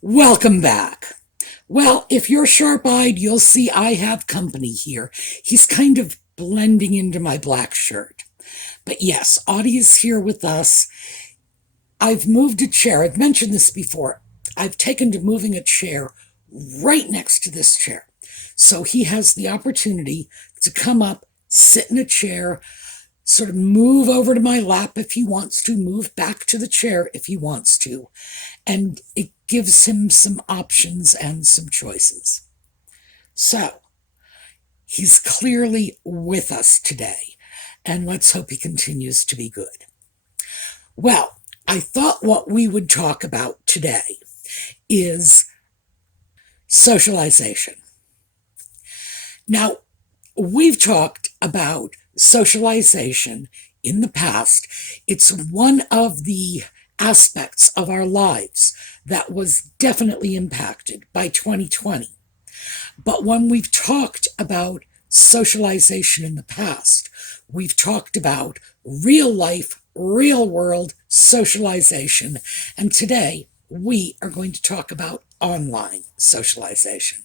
Welcome back. Well, if you're sharp-eyed, you'll see I have company here. He's kind of blending into my black shirt. But yes, Audie is here with us. I've moved a chair. I've mentioned this before. I've taken to moving a chair right next to this chair. So he has the opportunity to come up, sit in a chair, sort of move over to my lap if he wants to, move back to the chair if he wants to. And it gives him some options and some choices. So, he's clearly with us today, and let's hope he continues to be good. Well, I thought what we would talk about today is socialization. Now, we've talked about socialization in the past. It's one of the aspects of our lives that was definitely impacted by 2020. But when we've talked about socialization in the past, we've talked about real life, real world socialization. And today we are going to talk about online socialization.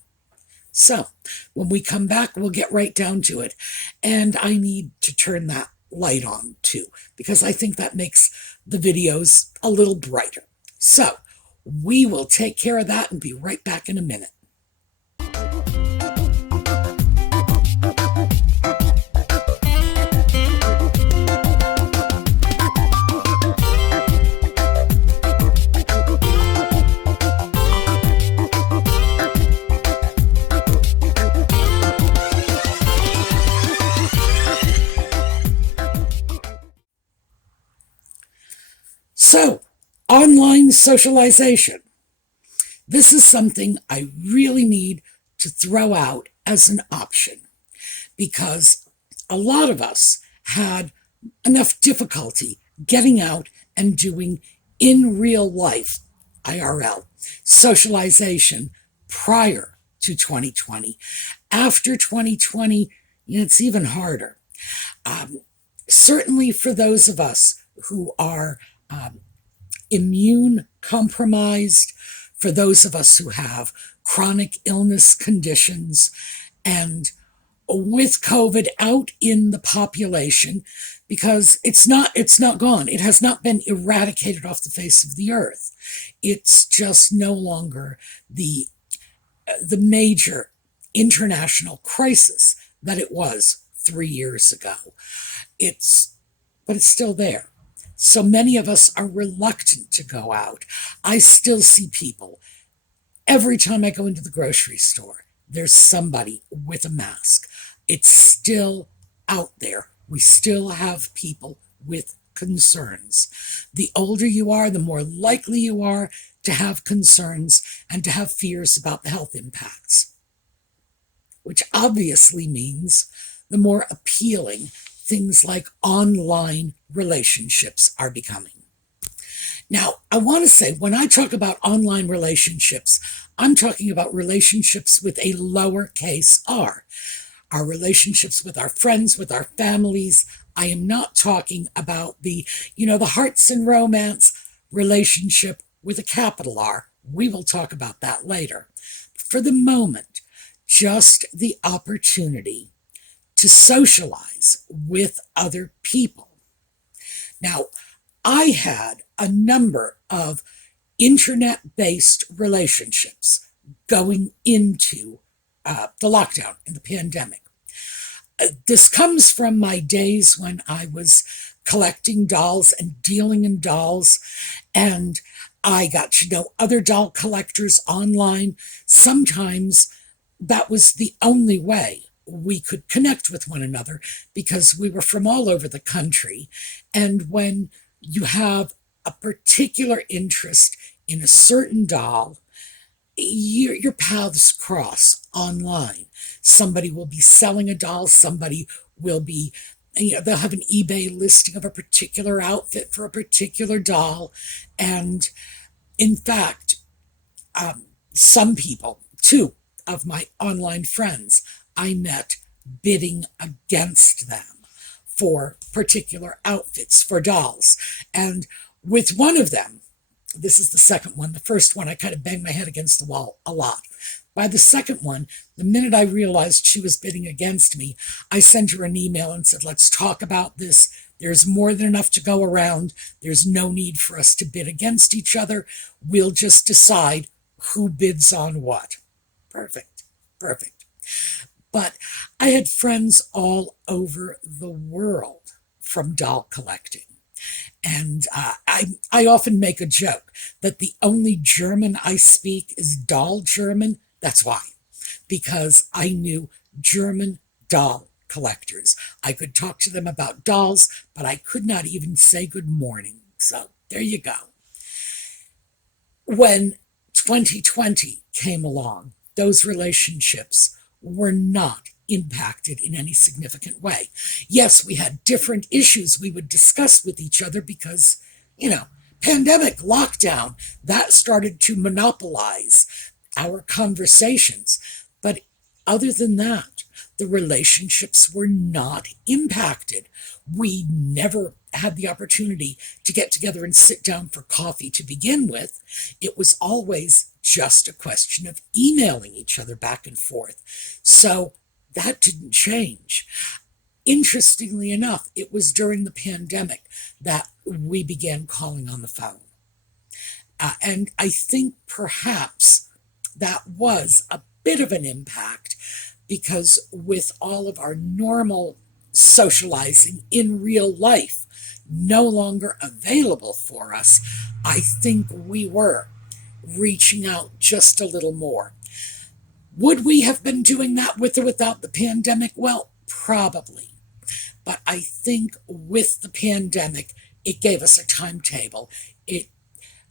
So when we come back, we'll get right down to it. And I need to turn that light on too, because I think that makes the videos a little brighter. So we will take care of that and be right back in a minute. So, online socialization. This is something I really need to throw out as an option because a lot of us had enough difficulty getting out and doing in real life, IRL, socialization prior to 2020. After 2020, it's even harder. Certainly for those of us who are immune compromised, for those of us who have chronic illness conditions, and with COVID out in the population, because it's not gone. It has not been eradicated off the face of the earth. It's just no longer the major international crisis that it was 3 years ago. But it's still there. So many of us are reluctant to go out. I still see people. Every time I go into the grocery store, there's somebody with a mask. It's still out there. We still have people with concerns. The older you are, the more likely you are to have concerns and to have fears about the health impacts, which obviously means the more appealing things like online relationships are becoming. Now, I want to say, when I talk about online relationships, I'm talking about relationships with a lowercase r. Our relationships with our friends, with our families. I am not talking about the hearts and romance relationship with a capital R. We will talk about that later. For the moment, just the opportunity to socialize with other people. Now, I had a number of internet-based relationships going into the lockdown and the pandemic. This comes from my days when I was collecting dolls and dealing in dolls, and I got to know other doll collectors online. Sometimes that was the only way we could connect with one another because we were from all over the country. And when you have a particular interest in a certain doll, your paths cross online. Somebody will be selling a doll, somebody will be, they'll have an eBay listing of a particular outfit for a particular doll. And in fact, some people, two of my online friends, I met bidding against them for particular outfits for dolls. And with one of them, This is the second one. The first one, I kind of banged my head against the wall a lot. By the second one, the minute I realized she was bidding against me, I sent her an email and said, let's talk about this. There's more than enough to go around. There's no need for us to bid against each other. We'll just decide who bids on what. Perfect. Perfect. But I had friends all over the world from doll collecting. And I often make a joke that the only German I speak is doll German. That's why, because I knew German doll collectors. I could talk to them about dolls, but I could not even say good morning. So there you go. When 2020 came along, those relationships were not impacted in any significant way. Yes, we had different issues we would discuss with each other because, pandemic, lockdown, that started to monopolize our conversations. But other than that, the relationships were not impacted. We never had the opportunity to get together and sit down for coffee to begin with. It was always just a question of emailing each other back and forth. So that didn't change. Interestingly enough, it was during the pandemic that we began calling on the phone. And I think perhaps that was a bit of an impact because with all of our normal socializing in real life no longer available for us, I think we were reaching out just a little more. Would we have been doing that with or without the pandemic? Well, probably. But I think with the pandemic, it gave us a timetable.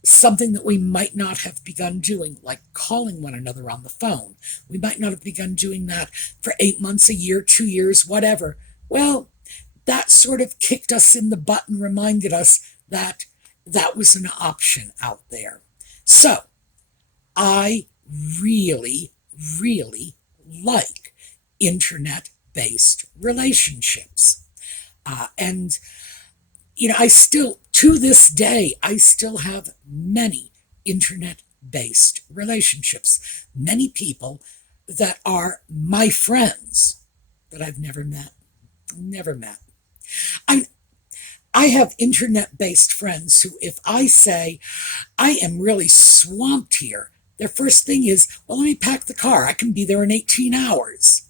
Something that we might not have begun doing, like calling one another on the phone. We might not have begun doing that for 8 months, a year, 2 years, whatever. Well, that sort of kicked us in the butt and reminded us that that was an option out there. So I really, really like internet-based relationships. And I still, to this day, I still have many internet-based relationships. Many people that are my friends that I've never met. Never met. I have internet-based friends who, if I say, I am really swamped here, their first thing is, well, let me pack the car. I can be there in 18 hours.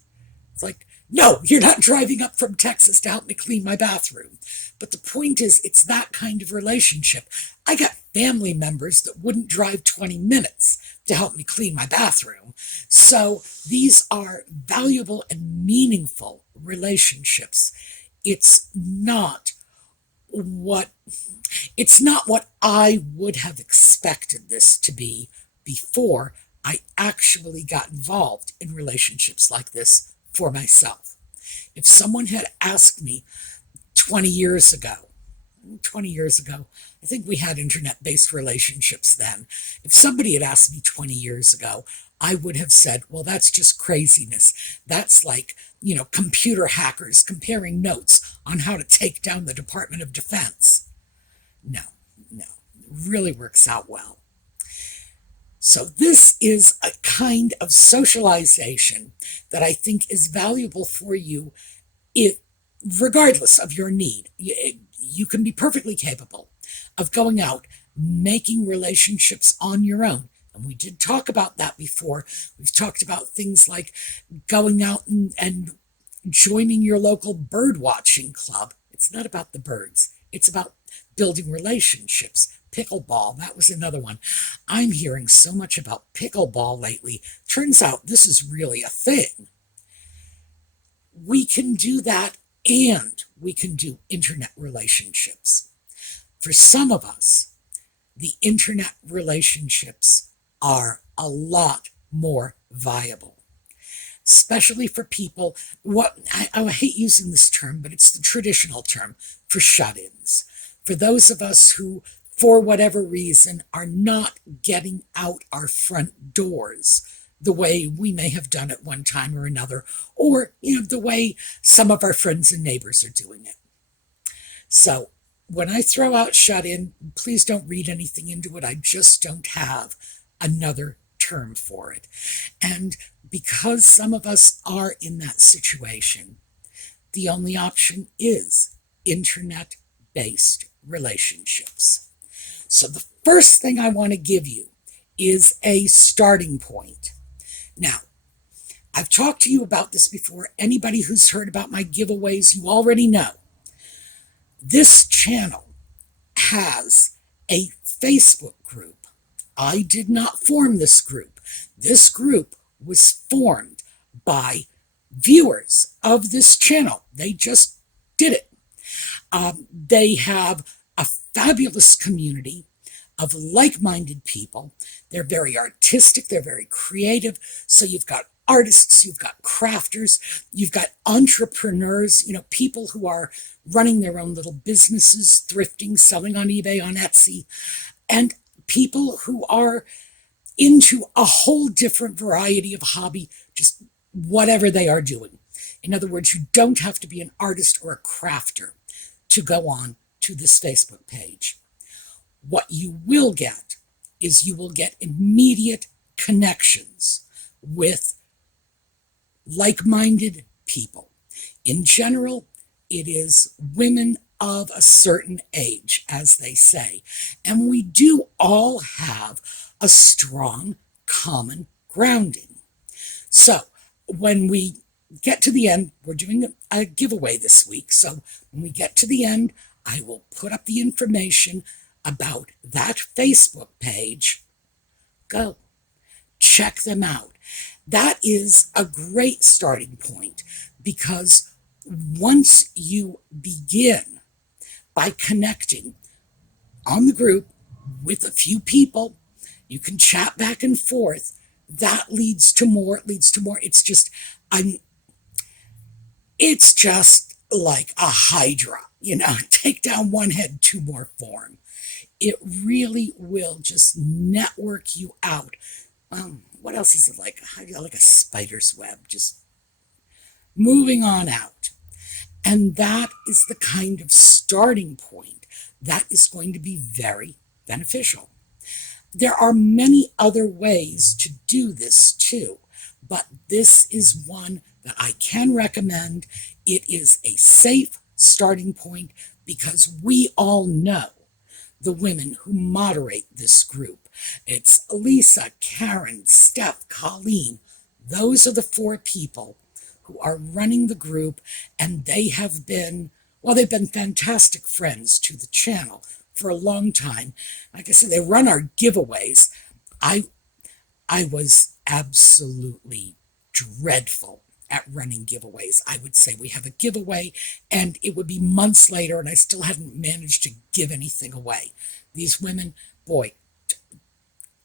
It's like, no, you're not driving up from Texas to help me clean my bathroom. But the point is, it's that kind of relationship. I got family members that wouldn't drive 20 minutes to help me clean my bathroom. So these are valuable and meaningful relationships. It's not what I would have expected this to be before I actually got involved in relationships like this for myself. If someone had asked me 20 years ago, I think we had internet-based relationships then. If somebody had asked me 20 years ago, I would have said, well, that's just craziness. That's like, computer hackers comparing notes on how to take down the Department of Defense. No, it really works out well. So this is a kind of socialization that I think is valuable for you regardless of your need. You can be perfectly capable of going out, making relationships on your own. And we did talk about that before. We've talked about things like going out and joining your local bird watching club. It's not about the birds. It's about building relationships. Pickleball, that was another one. I'm hearing so much about pickleball lately. Turns out this is really a thing. We can do that, and we can do internet relationships. For some of us, the internet relationships are a lot more viable, especially for people, I hate using this term, but it's the traditional term for shut-ins. For those of us who, for whatever reason, are not getting out our front doors the way we may have done at one time or another, or, the way some of our friends and neighbors are doing it. So when I throw out shut in, please don't read anything into it. I just don't have another term for it. And because some of us are in that situation, the only option is internet based relationships. So the first thing I want to give you is a starting point. Now, I've talked to you about this before. Anybody who's heard about my giveaways, you already know. This channel has a Facebook group. I did not form this group. This group was formed by viewers of this channel. They just did it. They have a fabulous community of like-minded people. They're very artistic. They're very creative. So you've got artists, you've got crafters, you've got entrepreneurs, people who are running their own little businesses, thrifting, selling on eBay, on Etsy, and people who are into a whole different variety of hobby, just whatever they are doing. In other words, you don't have to be an artist or a crafter to go on to this Facebook page. What you will get is you will get immediate connections with like-minded people. In general, it is women of a certain age, as they say. And we do all have a strong common grounding. So when we get to the end, we're doing a giveaway this week. So when we get to the end, I will put up the information about that Facebook page. Go. Check them out. That is a great starting point, because once you begin by connecting on the group with a few people, you can chat back and forth. That leads to more. It leads to more. It's just like a hydra, take down one head, two more form. It really will just network you out. What else is it like? Like a spider's web, just moving on out. And that is the kind of starting point that is going to be very beneficial. There are many other ways to do this too, but this is one that I can recommend. It is a safe starting point because we all know the women who moderate this group. It's Lisa, Karen, Steph, Colleen. Those are the 4 people who are running the group, and they have been, they've been fantastic friends to the channel for a long time. Like I said, they run our giveaways. I was absolutely dreadful at running giveaways. I would say we have a giveaway, and it would be months later, and I still hadn't managed to give anything away. These women, boy,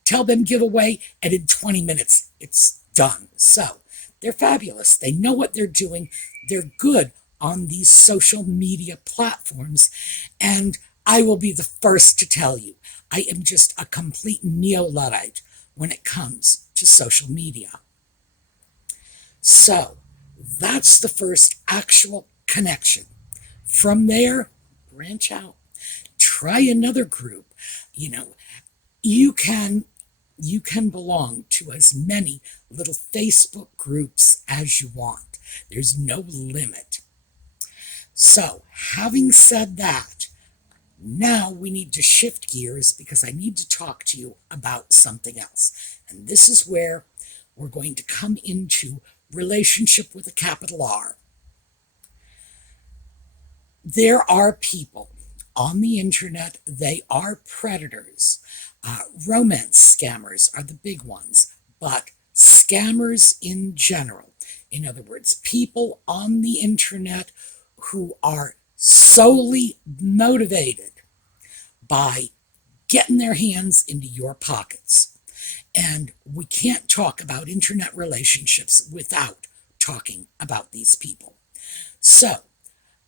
tell them giveaway, and in 20 minutes, it's done. So they're fabulous. They know what they're doing. They're good on these social media platforms. And I will be the first to tell you, I am just a complete neo-Luddite when it comes to social media. So that's the first actual connection. From there, branch out. Try another group. You can belong to as many little Facebook groups as you want. There's no limit. So, having said that, now we need to shift gears because I need to talk to you about something else. And this is where we're going to come into relationship with a capital R. There are people on the internet, they are predators. Romance scammers are the big ones, but scammers in general, in other words, people on the internet who are solely motivated by getting their hands into your pockets. And we can't talk about internet relationships without talking about these people. So,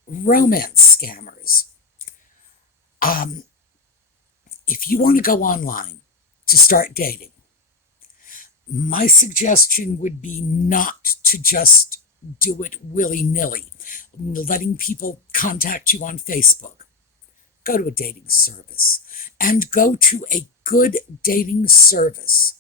romance scammers. If you want to go online to start dating, my suggestion would be not to just do it willy-nilly, letting people contact you on Facebook. go to a dating service, and go to a good dating service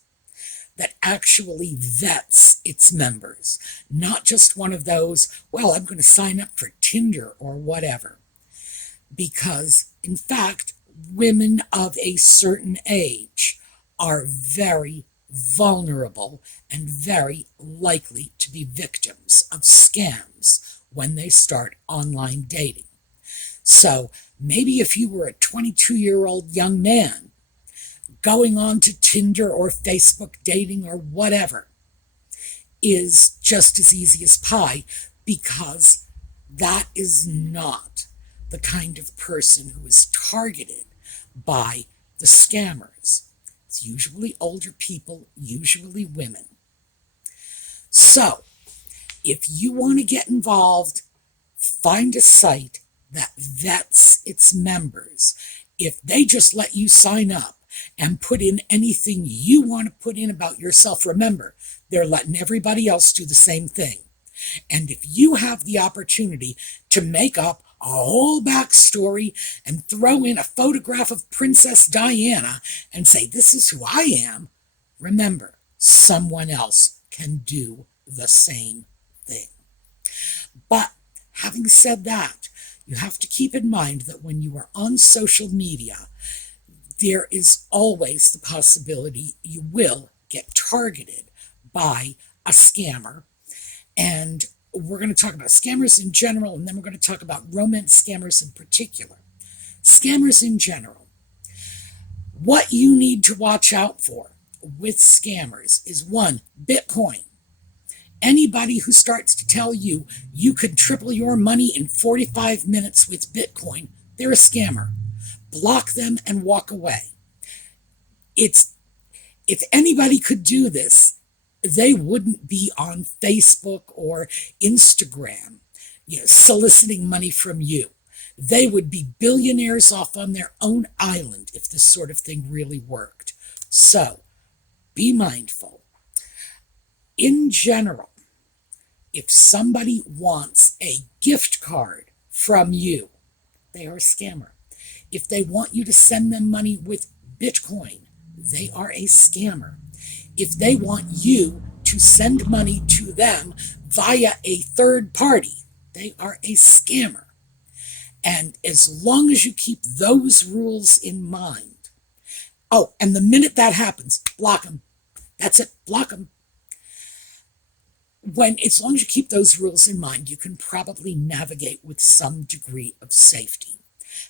that actually vets its members, not just one of those, well, I'm going to sign up for Tinder or whatever. Because, in fact, women of a certain age are very vulnerable and very likely to be victims of scams when they start online dating. So maybe if you were a 22-year-old young man going on to Tinder or Facebook dating or whatever is just as easy as pie, because that is not the kind of person who is targeted by the scammers. It's usually older people, usually women. So, if you want to get involved, find a site that vets its members. If they just let you sign up and put in anything you want to put in about yourself, remember, they're letting everybody else do the same thing. And if you have the opportunity to make up a whole backstory and throw in a photograph of Princess Diana and say, this is who I am, remember, someone else can do the same thing. But having said that, you have to keep in mind that when you are on social media, there is always the possibility you will get targeted by a scammer. And we're going to talk about scammers in general, and then we're going to talk about romance scammers in particular. Scammers in general. What you need to watch out for with scammers is, one, Bitcoin. Anybody who starts to tell you you could triple your money in 45 minutes with Bitcoin, they're a scammer. Block them and walk away. If anybody could do this, they wouldn't be on Facebook or Instagram, soliciting money from you. They would be billionaires off on their own island if this sort of thing really worked. So, be mindful. In general, if somebody wants a gift card from you, they are a scammer. If they want you to send them money with Bitcoin, they are a scammer. If they want you to send money to them via a third party, they are a scammer. And as long as you keep those rules in mind, and the minute that happens, block them. That's it, block them. As long as you keep those rules in mind, you can probably navigate with some degree of safety.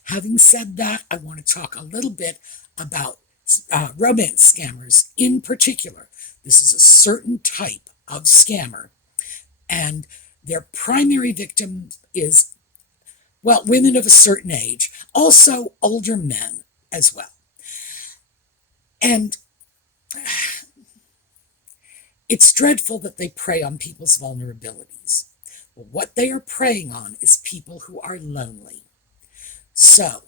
Having said that, I want to talk a little bit about romance scammers in particular. This is a certain type of scammer, and their primary victim is, women of a certain age, also older men as well. And it's dreadful that they prey on people's vulnerabilities. But what they are preying on is people who are lonely. So,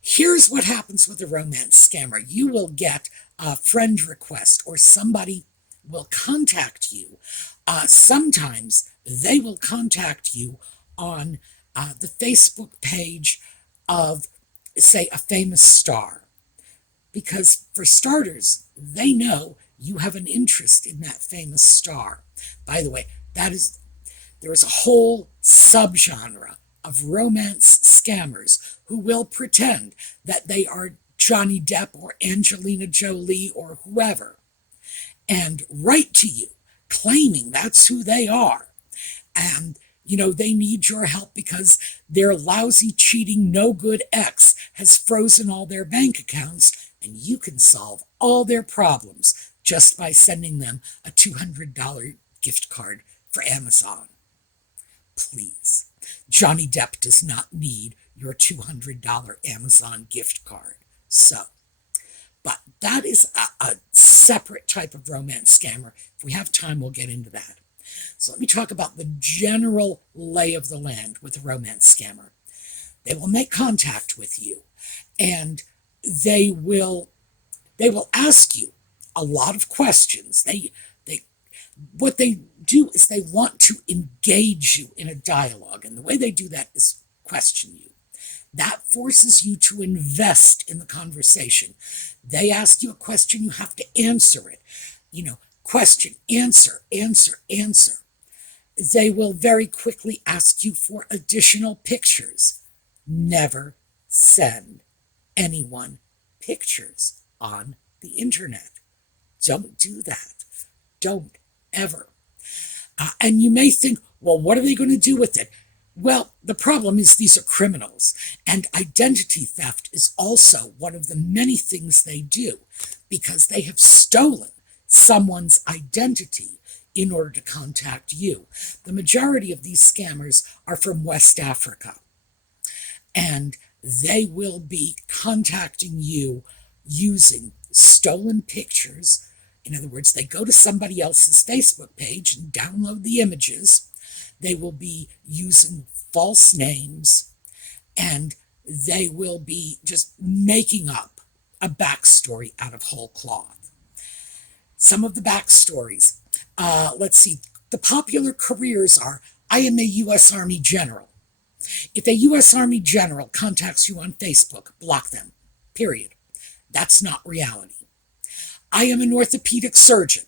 here's what happens with a romance scammer. You will get a friend request, or somebody will contact you. Sometimes they will contact you on the Facebook page of, say, a famous star. Because, for starters, they know you have an interest in that famous star. By the way, there is a whole subgenre of romance scammers who will pretend that they are Johnny Depp or Angelina Jolie or whoever, and write to you claiming that's who they are. And, they need your help because their lousy, cheating, no good ex has frozen all their bank accounts, and you can solve all their problems just by sending them a $200 gift card for Amazon. Please. Johnny Depp does not need your $200 Amazon gift card. But that is a separate type of romance scammer. If we have time, we'll get into that. So let me talk about the general lay of the land with a romance scammer. They will make contact with you, and they will ask you a lot of questions. What they do is they want to engage you in a dialogue, and the way they do that is question you. That forces you to invest in the conversation. They ask you a question, you have to answer it. Question, answer, answer, answer. They will very quickly ask you for additional pictures. Never send anyone pictures on the internet. Don't do that. Don't ever. And you may think, well, what are they going to do with it? Well, the problem is these are criminals, and identity theft is also one of the many things they do, because they have stolen someone's identity in order to contact you. The majority of these scammers are from West Africa, and they will be contacting you using stolen pictures. In other words, they go to somebody else's Facebook page and download the images. They will be using false names, and they will be just making up a backstory out of whole cloth. Some of the backstories, let's see, the popular careers are, I am a U.S. Army general. If a U.S. Army general contacts you on Facebook, block them, period. That's not reality. I am an orthopedic surgeon.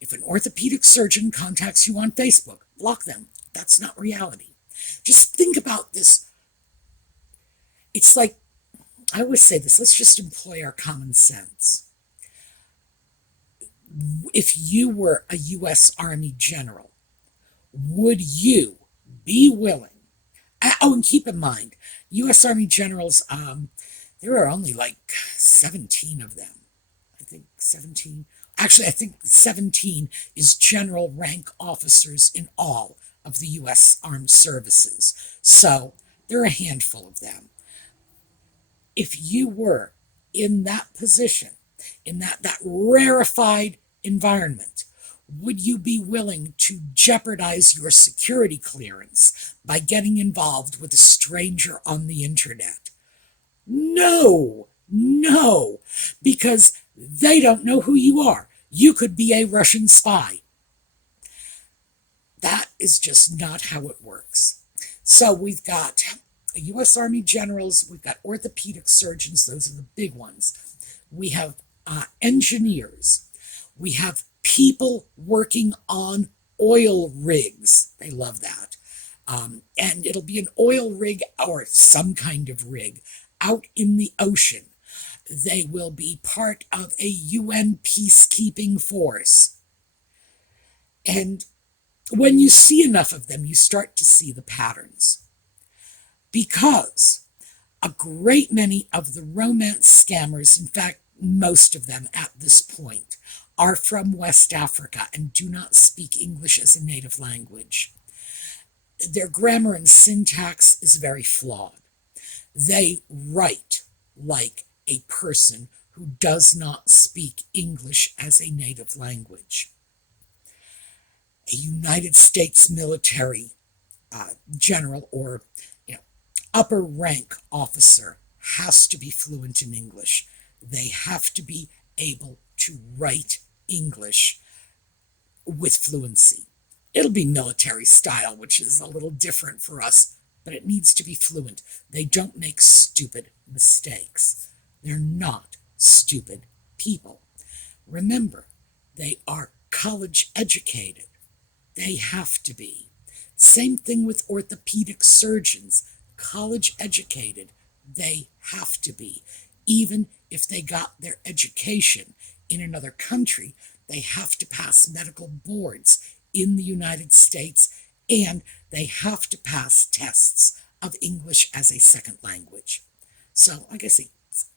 If an orthopedic surgeon contacts you on Facebook, block them. That's not reality. Just think about this. It's like, I always say this, let's just employ our common sense. If you were a U.S. Army general, would you be willing? Oh, and keep in mind, U.S. Army generals, there are only like 17 of them. I think 17. Actually, I think 17 is general rank officers in all of the U.S. Armed Services. So there are a handful of them. If you were in that position, in that rarefied environment, would you be willing to jeopardize your security clearance by getting involved with a stranger on the internet? No, because they don't know who you are. You could be a Russian spy. That is just not how it works. So we've got U.S. Army generals, we've got orthopedic surgeons, those are the big ones. We have engineers. We have people working on oil rigs. They love that. And it'll be an oil rig or some kind of rig out in the ocean. They will be part of a UN peacekeeping force. And when you see enough of them, you start to see the patterns. Because a great many of the romance scammers, in fact, most of them at this point, are from West Africa and do not speak English as a native language. Their grammar and syntax is very flawed. They write like a person who does not speak English as a native language. A United States military general or upper rank officer has to be fluent in English. They have to be able to write English with fluency. It'll be military style, which is a little different for us, but it needs to be fluent. They don't make stupid mistakes. They're not stupid people. Remember, they are college educated. They have to be. Same thing with orthopedic surgeons. College educated. They have to be. Even if they got their education in another country, they have to pass medical boards in the United States, and they have to pass tests of English as a second language. So, like I say,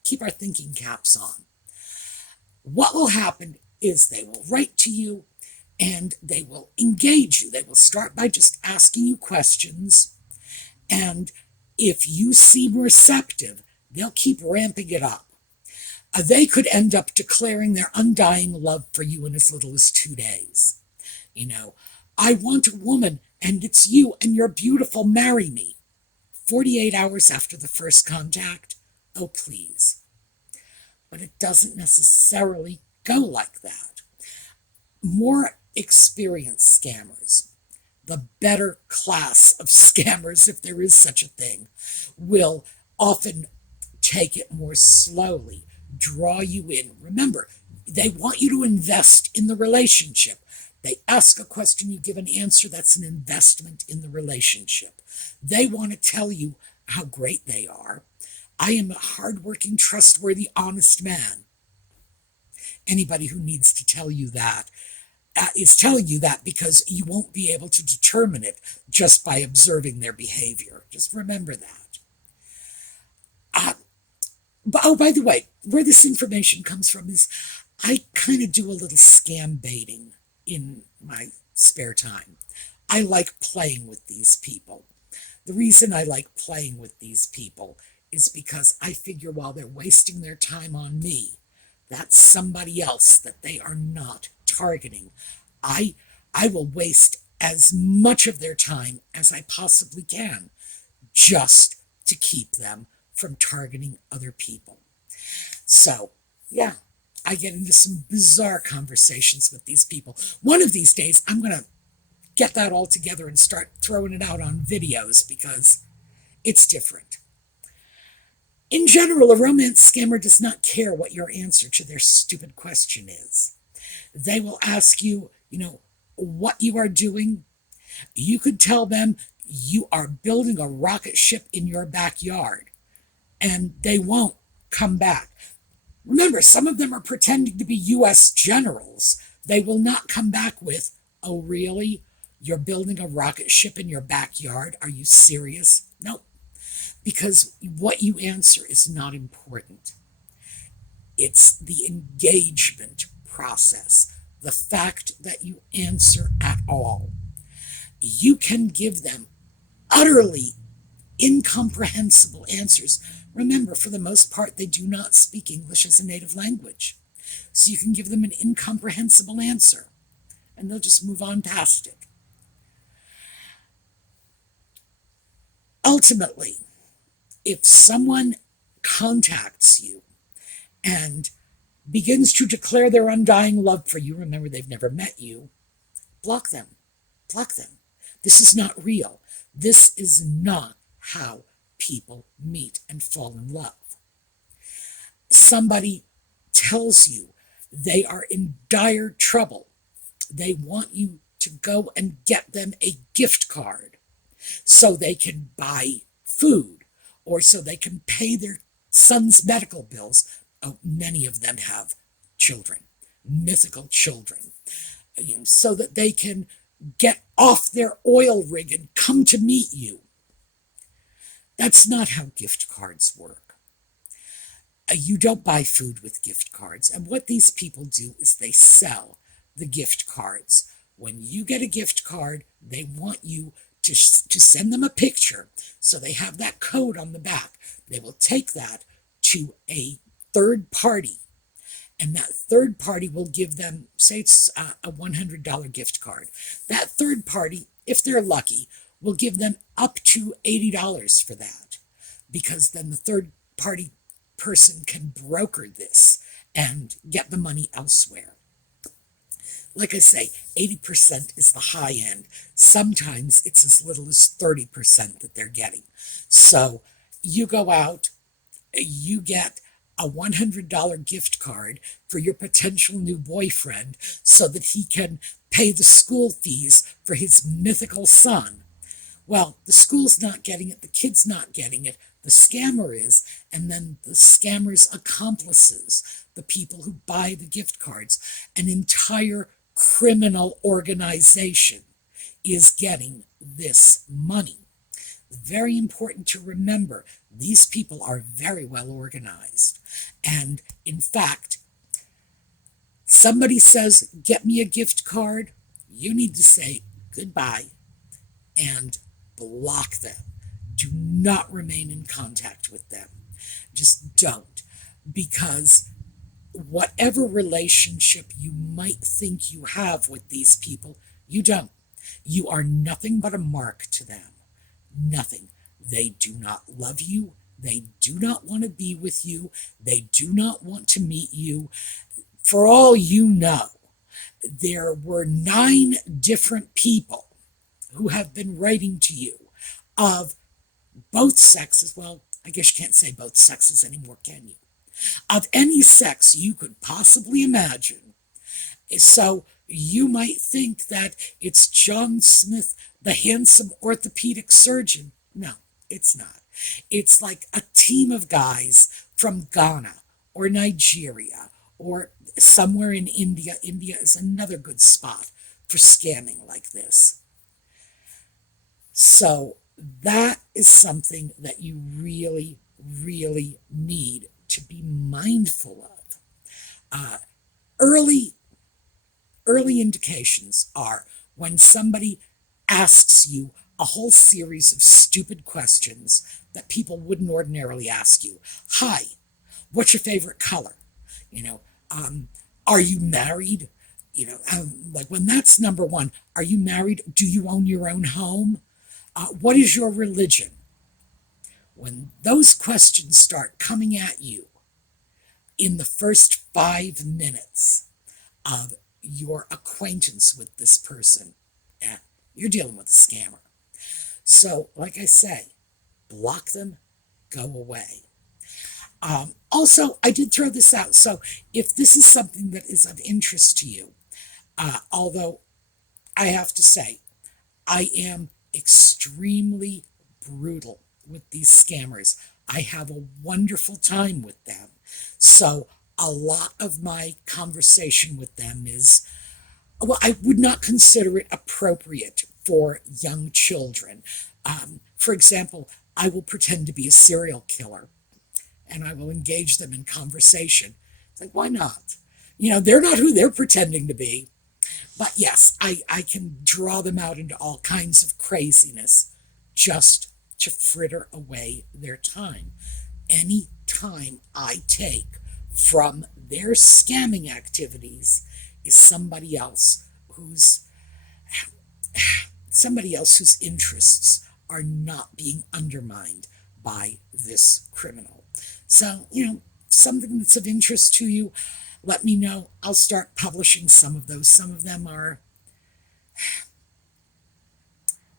keep our thinking caps on. What will happen is they will write to you and they will engage you. They will start by just asking you questions, and if you seem receptive, they'll keep ramping it up. They could end up declaring their undying love for you in as little as 2 days. I want a woman, and it's you, and you're beautiful, marry me. 48 hours after the first contact, oh please. But it doesn't necessarily go like that. More experienced scammers, the better class of scammers, if there is such a thing, will often take it more slowly, draw you in. Remember, they want you to invest in the relationship. They ask a question, you give an answer, that's an investment in the relationship. They want to tell you how great they are. I am a hardworking, trustworthy, honest man. Anybody who needs to tell you that is telling you that because you won't be able to determine it just by observing their behavior. Just remember that. But, oh, by the way, where this information comes from is I kind of do a little scam baiting in my spare time. I like playing with these people. The reason I like playing with these people is because I figure while they're wasting their time on me, that's somebody else that they are not targeting. I will waste as much of their time as I possibly can just to keep them from targeting other people. So, yeah, I get into some bizarre conversations with these people. One of these days, I'm going to get that all together and start throwing it out on videos because it's different. In general, a romance scammer does not care what your answer to their stupid question is. They will ask you, what you are doing. You could tell them you are building a rocket ship in your backyard, and they won't come back. Remember, some of them are pretending to be U.S. generals. They will not come back with, oh, really? You're building a rocket ship in your backyard? Are you serious? No, because what you answer is not important. It's the engagement process, the fact that you answer at all. You can give them utterly incomprehensible answers. Remember, for the most part, they do not speak English as a native language. So you can give them an incomprehensible answer, and they'll just move on past it. Ultimately, if someone contacts you and begins to declare their undying love for you, remember they've never met you, block them. Block them. This is not real. This is not how people meet and fall in love. Somebody tells you they are in dire trouble. They want you to go and get them a gift card so they can buy food or so they can pay their son's medical bills. Oh, many of them have children, mythical children, so that they can get off their oil rig and come to meet you. That's not how gift cards work. You don't buy food with gift cards. And what these people do is they sell the gift cards. When you get a gift card, they want you to send them a picture. So they have that code on the back. They will take that to a third party. And that third party will give them, say it's a $100 gift card. That third party, if they're lucky, will give them up to $80 for that. Because then the third party person can broker this and get the money elsewhere. Like I say, 80% is the high end. Sometimes it's as little as 30% that they're getting. So you go out, you get a $100 gift card for your potential new boyfriend so that he can pay the school fees for his mythical son. Well, the school's not getting it, the kid's not getting it, the scammer is, and then the scammer's accomplices, the people who buy the gift cards, an entire criminal organization is getting this money. Very important to remember, these people are very well organized. And in fact, somebody says, get me a gift card, you need to say goodbye and block them. Do not remain in contact with them. Just don't. Because whatever relationship you might think you have with these people, you don't. You are nothing but a mark to them. Nothing. They do not love you. They do not want to be with you. They do not want to meet you. For all you know, there were 9 different people who have been writing to you of both sexes, well, I guess you can't say both sexes anymore, can you? Of any sex you could possibly imagine. So you might think that it's John Smith, the handsome orthopedic surgeon. No, it's not. It's like a team of guys from Ghana or Nigeria or somewhere in India. India is another good spot for scamming like this. So that is something that you really, really need to be mindful of. Early early indications are when somebody asks you a whole series of stupid questions that people wouldn't ordinarily ask you. Hi, what's your favorite color? You know, are you married? Like when that's number one, are you married? Do you own your own home? What is your religion? When those questions start coming at you in the first 5 minutes of your acquaintance with this person, you're dealing with a scammer. So, like I say, block them, go away. Also, I did throw this out. So, if this is something that is of interest to you, although I have to say, I am extremely brutal with these scammers. I have a wonderful time with them. So, a lot of my conversation with them is, well, I would not consider it appropriate for young children. For example, I will pretend to be a serial killer and I will engage them in conversation. It's like, why not? They're not who they're pretending to be. But yes, I can draw them out into all kinds of craziness just to fritter away their time. Any time I take from their scamming activities is somebody else whose interests are not being undermined by this criminal. So, something that's of interest to you, let me know. I'll start publishing some of those. Some of them are,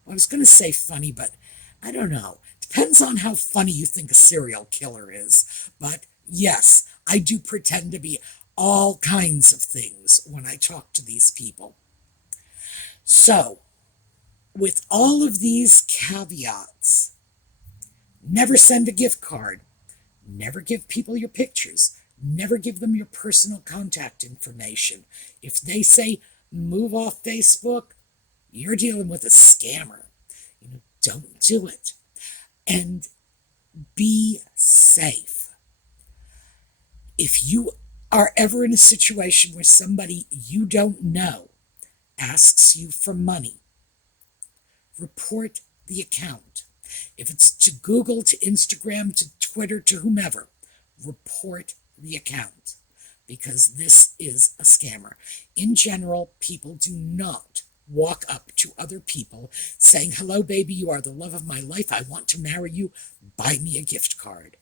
I was going to say funny, but I don't know. Depends on how funny you think a serial killer is. But yes, I do pretend to be all kinds of things when I talk to these people. So, with all of these caveats, never send a gift card. Never give people your pictures. Never give them your personal contact information. If they say move off Facebook, you're dealing with a scammer. Don't do it. And be safe. If you are ever in a situation where somebody you don't know asks you for money, report the account. If it's to Google, to Instagram, to Twitter, to whomever, report the account, because this is a scammer. In general, people do not walk up to other people saying, hello, baby, you are the love of my life. I want to marry you. Buy me a gift card.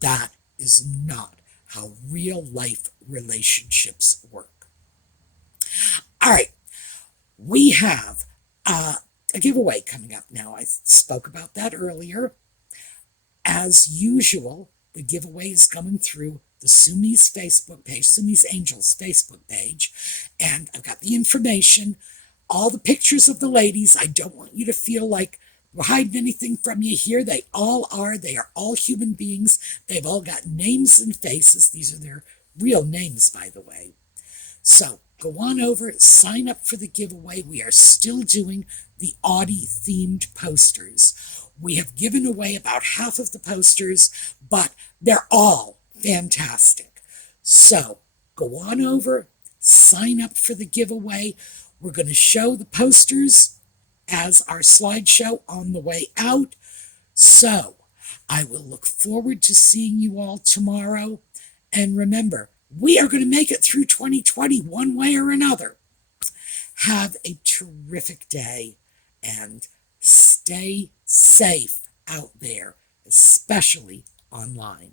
That is not how real life relationships work. All right. We have a giveaway coming up now. I spoke about that earlier. As usual, the giveaway is coming through the Sumi's Facebook page, Sumi's Angels Facebook page, and I've got the information, all the pictures of the ladies. I don't want you to feel like we're hiding anything from you here. They all are. They are all human beings. They've all got names and faces. These are their real names, by the way. So go on over, sign up for the giveaway. We are still doing the Audie themed posters. We have given away about half of the posters, but they're all fantastic. So go on over, sign up for the giveaway. We're going to show the posters as our slideshow on the way out. So I will look forward to seeing you all tomorrow. And remember, we are going to make it through 2020 one way or another. Have a terrific day and stay safe out there, especially online.